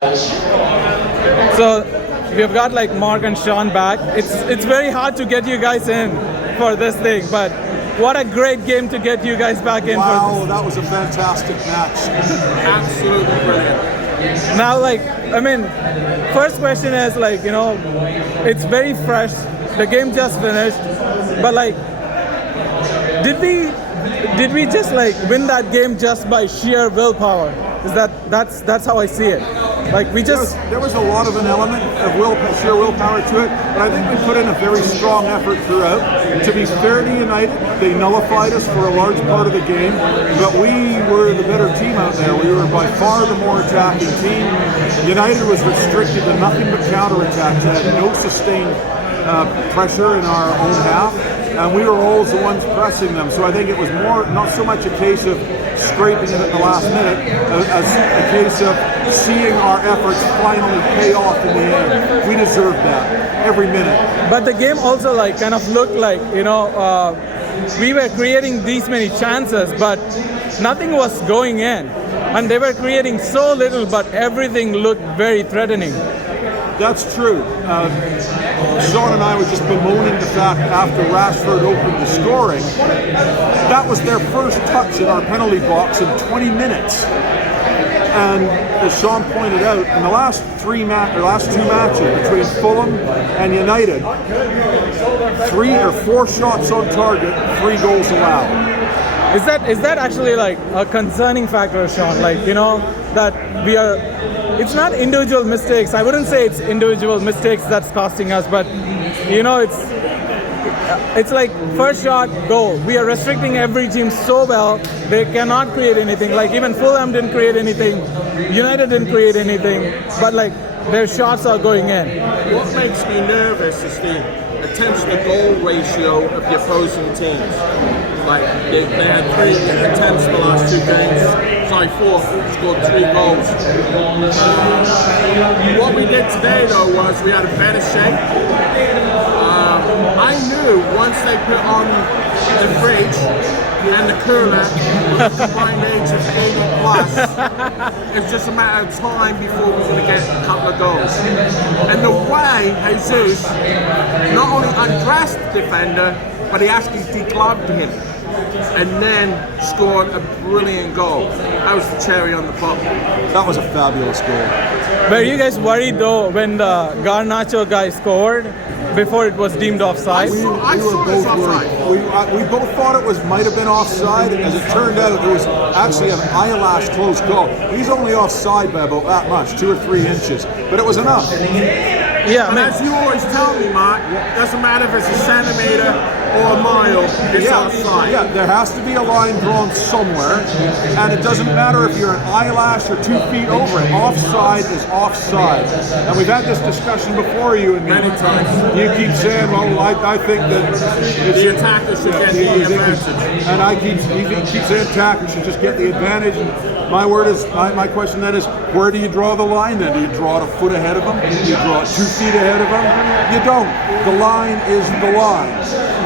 So we've got like Mark and Sean back. It's very hard to get you guys in for this thing, but what a great game to get you guys back in for Wow, that was a fantastic match. Absolutely brilliant. this. Now, like, I mean, first question is like, it's very fresh. The game just finished, but like, did we just like win that game just by sheer willpower? Is that's how I see it? Like we just There was a lot of an element of sheer willpower to it, but I think we put in a very strong effort throughout. To be fair to United, they nullified us for a large part of the game, but we were the better team out there. We were by far the more attacking team. United was restricted to nothing but counterattacks. They had no sustained pressure in our own half, and we were always the ones pressing them. So I think it was more, not so much a case of scraping it at the last minute, as a case of seeing our efforts finally pay off in the end. We deserved that every minute. But the game also like kind of looked like we were creating these many chances, but nothing was going in, and they were creating so little, but everything looked very threatening. That's true. Sean and I were just bemoaning the fact after Rashford opened the scoring, that was their first touch in our penalty box in 20 minutes. And as Sean pointed out, in the last two matches between Fulham and United, 3 or 4 shots on target, 3 goals allowed. Is that actually like a concerning factor, Sean? Like that we are. It's not individual mistakes. I wouldn't say it's individual mistakes that's costing us, but it's like first shot, goal. We are restricting every team so well, they cannot create anything. Like even Fulham didn't create anything, United didn't create anything, but like their shots are going in. What makes me nervous is the attempts to goal ratio of the opposing teams. Like they had 3 attempts in the last 2 games. Sorry, 4, scored 3 goals. What we did today though was we had a better shape. I knew once they put on the fridge and the cooler with a combined age of 80 plus, it's just a matter of time before we're going to get a couple of goals. And the way Jesus not only undressed the defender, but he actually degloved him and then scored a brilliant goal. That was the cherry on the top. That was a fabulous goal. Were you guys worried though when the Garnacho guy scored before it was deemed offside? We saw it were was both worried. We both thought it might have been offside. As it turned out, it was actually an eyelash close call. He's only offside by about that much, 2 or 3 inches, but it was enough. Yeah, And as you always tell me, Mark, doesn't matter if it's a centimeter or a mile, it's offside. Yeah, there has to be a line drawn somewhere, and it doesn't matter if you're an eyelash or 2 feet over it. Offside is offside. And we've had this discussion before you, and Many times. you keep saying, well, I think that The attacker should get the advantage. and he keeps saying attacker should just get the advantage. And my word is, my question then is, where do you draw the line then? Do you draw it a foot ahead of him? Do you draw it 2 feet ahead of him? You don't. The line is the line.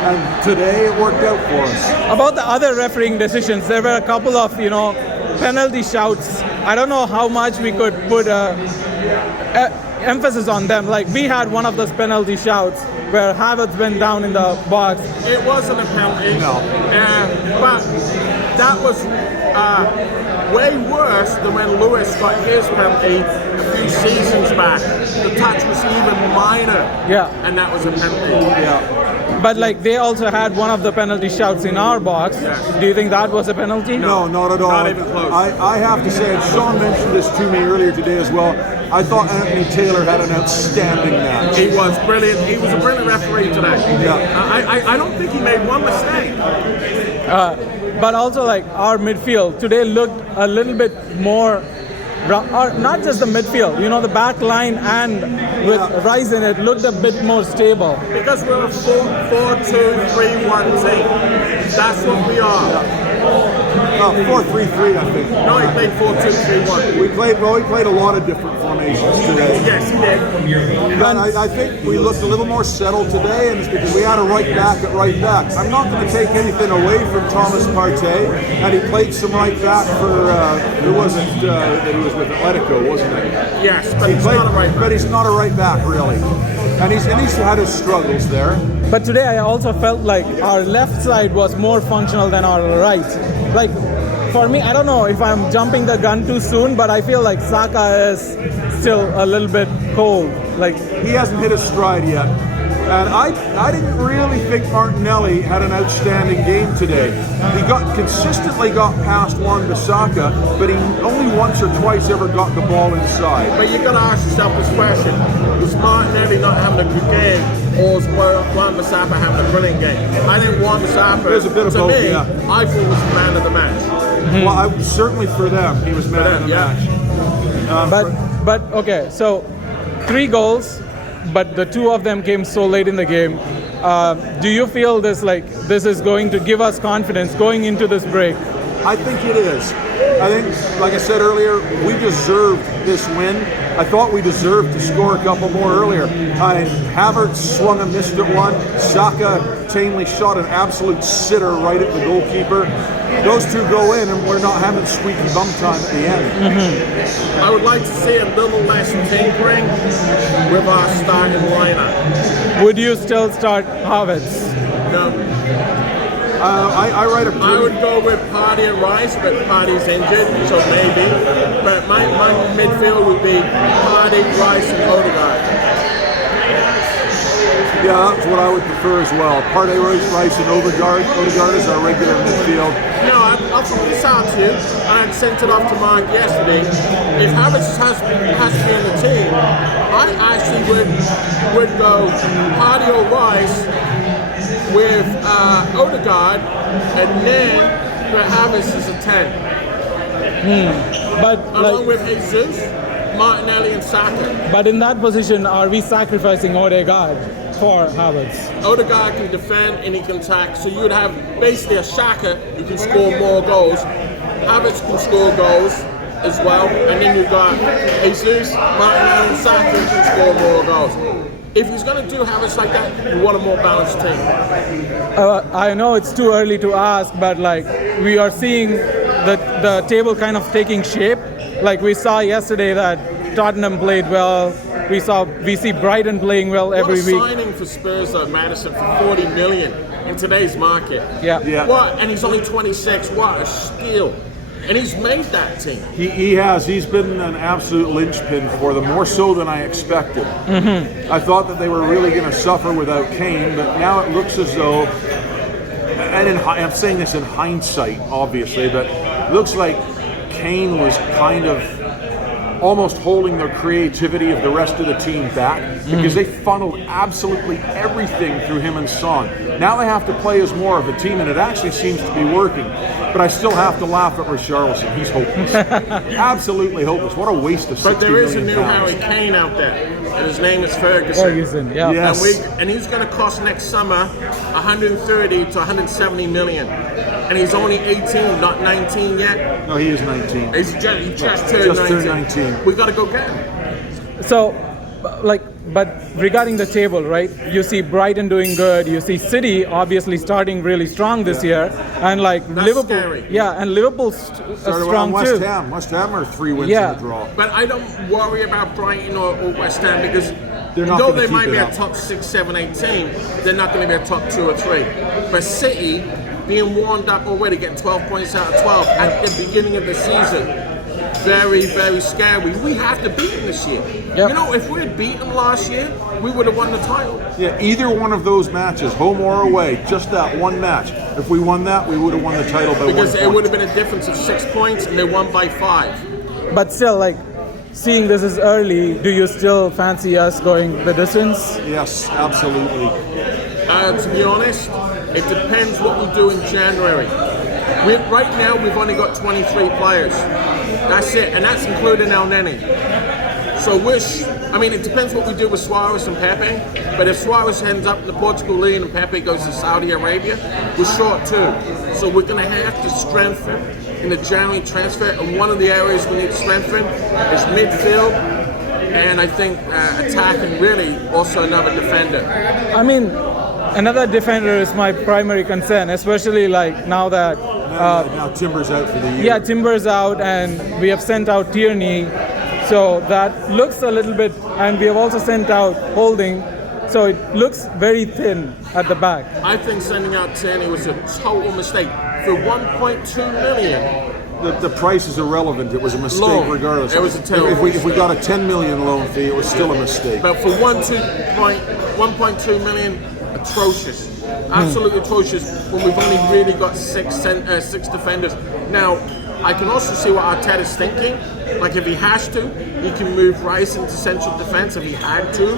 And today it worked out for us. About the other refereeing decisions, there were a couple of penalty shouts. I don't know how much we could put emphasis on them. Like we had one of those penalty shouts where Havertz went down in the box. It wasn't a penalty. No. But that was way worse than when Lewis got his penalty a few seasons back. The touch was even minor. Yeah. And that was a penalty. Yeah. But like they also had one of the penalty shouts in our box. Yes. Do you think that was a penalty? No, not at all. Not even close. I have to say, and Sean mentioned this to me earlier today as well, I thought Anthony Taylor had an outstanding match. He was brilliant. He was a brilliant referee today. Yeah. I don't think he made one mistake. But also like our midfield today looked a little bit more, or not just the midfield, the back line and with Rice in it looked a bit more stable. Because we're a 4-2-3-1 team. That's what we are. 4-3-3, I think. No, he played 4-2-3-1. We played a lot of different formations today. Yes, he did. And I think we looked a little more settled today, and it's because we had a right back at right back. I'm not going to take anything away from Thomas Partey, and he played some right back for who was it that he was with Atletico, wasn't it? Yes, but he's not a right back. But he's not a right back really, and he's had his struggles there. But today I also felt like our left side was more functional than our right. Like, for me, I don't know if I'm jumping the gun too soon, but I feel like Saka is still a little bit cold. Like, He hasn't hit his stride yet. And I didn't really think Martinelli had an outstanding game today. He consistently got past Wan-Bissaka, but he only once or twice ever got the ball inside. But you got to ask yourself this question: was Martinelli not having a good game, or was Wan-Bissaka having a brilliant game? I think Wan-Bissaka, There's a bit of to both, me, yeah. I thought was the man of the match. Well, certainly for them, he was man of the yeah. match. but okay, so 3 goals, but the 2 of them came so late in the game. Do you feel this is going to give us confidence going into this break? I think it is. I think, like I said earlier, we deserved this win. I thought we deserved to score a couple more earlier. Havertz swung and missed at one. Saka tamely shot an absolute sitter right at the goalkeeper. Those 2 go in, and we're not having squeaky bum time at the end. I would like to see a little less tinkering with our starting lineup. Would you still start Havertz? No, I write a I would go with Partey and Rice, but Partey's injured, so maybe. But my midfield would be Partey, Rice, and Odegaard. Yeah, that's what I would prefer as well. Partey, Rice, and Odegaard. Odegaard is our regular midfield. You know, I'll throw this out to you, and I sent it off to Mark yesterday. If Havertz has to be in the team, I actually would go Partey or Rice with Odegaard, and then put Havertz as a 10. But Along with Jesus, Martinelli, and Saka. But in that position, are we sacrificing Odegaard for Havertz? Odegaard can defend and he can attack, so you would have basically a Xhaka who can score more goals. Havertz can score goals as well, and then you've got Jesus, Martinelli, and Saka who can score more goals. If he's going to do Havertz like that, you want a more balanced team. I know it's too early to ask, but we are seeing the table kind of taking shape. Like we saw yesterday that Tottenham played well. We see Brighton playing well every week. What a signing for Spurs though, Madison, for 40 million in today's market. Yeah. What? And he's only 26. What a steal. And he's made that team. He has. He's been an absolute linchpin for them, more so than I expected. I thought that they were really going to suffer without Kane, but now it looks as though, and I'm saying this in hindsight, obviously, but it looks like Kane was kind of almost holding the creativity of the rest of the team back because they funneled absolutely everything through him and Son. Now they have to play as more of a team, and it actually seems to be working. But I still have to laugh at Richarlison. He's hopeless. Absolutely hopeless. What a waste of £60 million. But there is a new Harry Kane out there, and his name is Ferguson. Yeah. Yes. And he's going to cost next summer 130 to 170 million. And he's only 18, not 19 yet. No, he is 19. He just turned 19. We got to go get him. So, but regarding the table, right? You see Brighton doing good. You see City obviously starting really strong this year, and Liverpool. Scary. Yeah, and Liverpool's strong West too. Ham. West Ham are 3 wins Yeah. in a draw. But I don't worry about Brighton or West Ham because They're not though gonna they keep might it be up. a top 6, 7, 8 team, they're not going to be a top 2 or 3. But City, being warmed up already, getting 12 points out of 12 at the beginning of the season, very, very scary. We have to beat them this year. Yep. You know, if we had beaten them last year, we would have won the title. Yeah, either one of those matches, home or away, just that one match. If we won that, we would have won the title by Because 1 it point. would have been a difference of 6 points, and they won by 5. But still, seeing this is early, do you still fancy us going the distance? Yes, absolutely. To be honest, it depends what we do in January. Right now, we've only got 23 players. That's it, and that's including El Neni. So it depends what we do with Suarez and Pepe, but if Suarez ends up in the Portugal League and Pepe goes to Saudi Arabia, we're short too. So we're going to have to strengthen in the January transfer, and one of the areas we need to strengthen is midfield, and I think attacking, really, also another defender. I mean, another defender is my primary concern, especially like now that Now Timber's out for the year. yeah, Timber's out and we have sent out Tierney, so that looks a little bit, and we have also sent out Holding, so it looks very thin at the back. I think sending out Tierney was a total mistake. For 1.2 million, The price is irrelevant. It was a mistake Loan. regardless. It was a terrible if we mistake. got a 10 million loan fee, it was still a mistake. but for 1.2 million, atrocious. Absolutely atrocious when we've only really got six defenders. Now, I can also see what Arteta's thinking. Like if he has to, he can move Rice into central defense if he had to.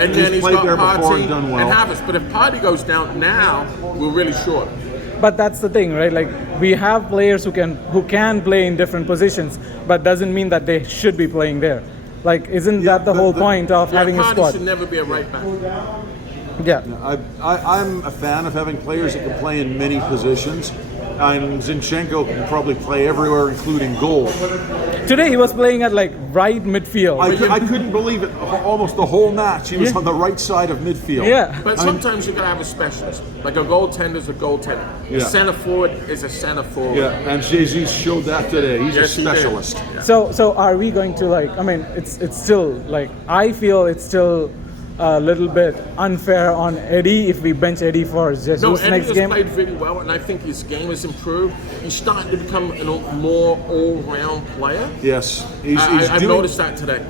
And then he's played got there before Partey and done well. and Havertz. But if Partey goes down now, we're really short. But that's the thing, right? Like we have players who can play in different positions, but doesn't mean that they should be playing there. Like, isn't that the whole point of having a Partey squad? should never be a right back. Yeah. I'm a fan of having players that can play in many positions. And Zinchenko can probably play everywhere, including goal. Today he was playing at like right midfield. I couldn't believe it. Almost the whole match, he was Yeah. on the right side of midfield. Yeah. But sometimes you gotta have a specialist. Like a goaltender's a goaltender. A Yeah. center forward is a center forward. Yeah, and Jesus showed that today. He's Yes, a he did. specialist. So are we going to like? I mean, it's still like I feel it's still a little bit unfair on Eddie if we bench Eddie for Jesus No, Eddie next has game. played really well, and I think his game has improved. He's starting to become a more all-round player. Yes, I've noticed that today.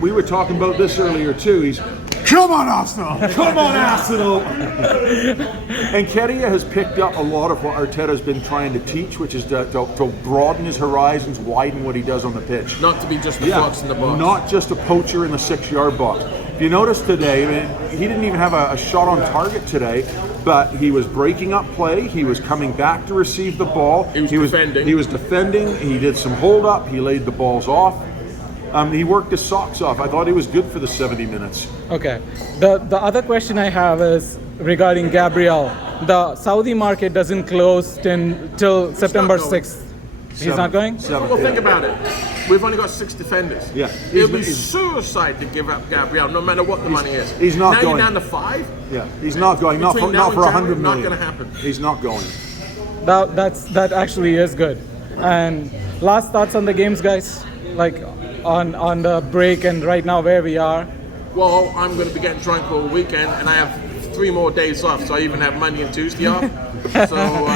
We were talking about this earlier too. He's come on Arsenal, come on Arsenal. And Kedia has picked up a lot of what Arteta's been trying to teach, which is to broaden his horizons, widen what he does on the pitch. Not to be just the box in the box. Not just a poacher in the 6-yard box. If you notice today, I mean, he didn't even have a shot on target today, but he was breaking up play. He was coming back to receive the ball. He was defending. He was defending. He did some hold up. He laid the balls off. He worked his socks off. I thought he was good for the 70 minutes. Okay. The other question I have is regarding Gabriel. The Saudi market doesn't close till September going. 6th. He's not going? Well, think about it. We've only got 6 defenders. Yeah. It would be He's- suicide to give up Gabriel, no matter what the money is. he's not now going. you're down to 5. Yeah, he's not going. Not Between for, now not and for January, 100 not million. gonna happen. He's not going. That actually is good. And last thoughts on the games, guys? Like on the break and right now where we are. Well, I'm going to be getting drunk all weekend, and I have 3 more days off, so I even have Monday and Tuesday off. So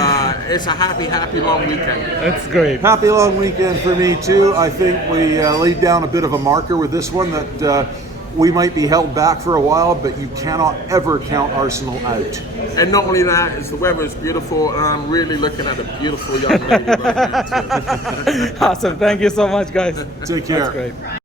it's a happy long weekend. That's great. Happy long weekend for me too. I think we laid down a bit of a marker with this one that we might be held back for a while, but you cannot ever count Arsenal out. And not only that, is the weather is beautiful, and I'm really looking at a beautiful young lady right now too. Awesome. Thank you so much, guys. Take care. That's great.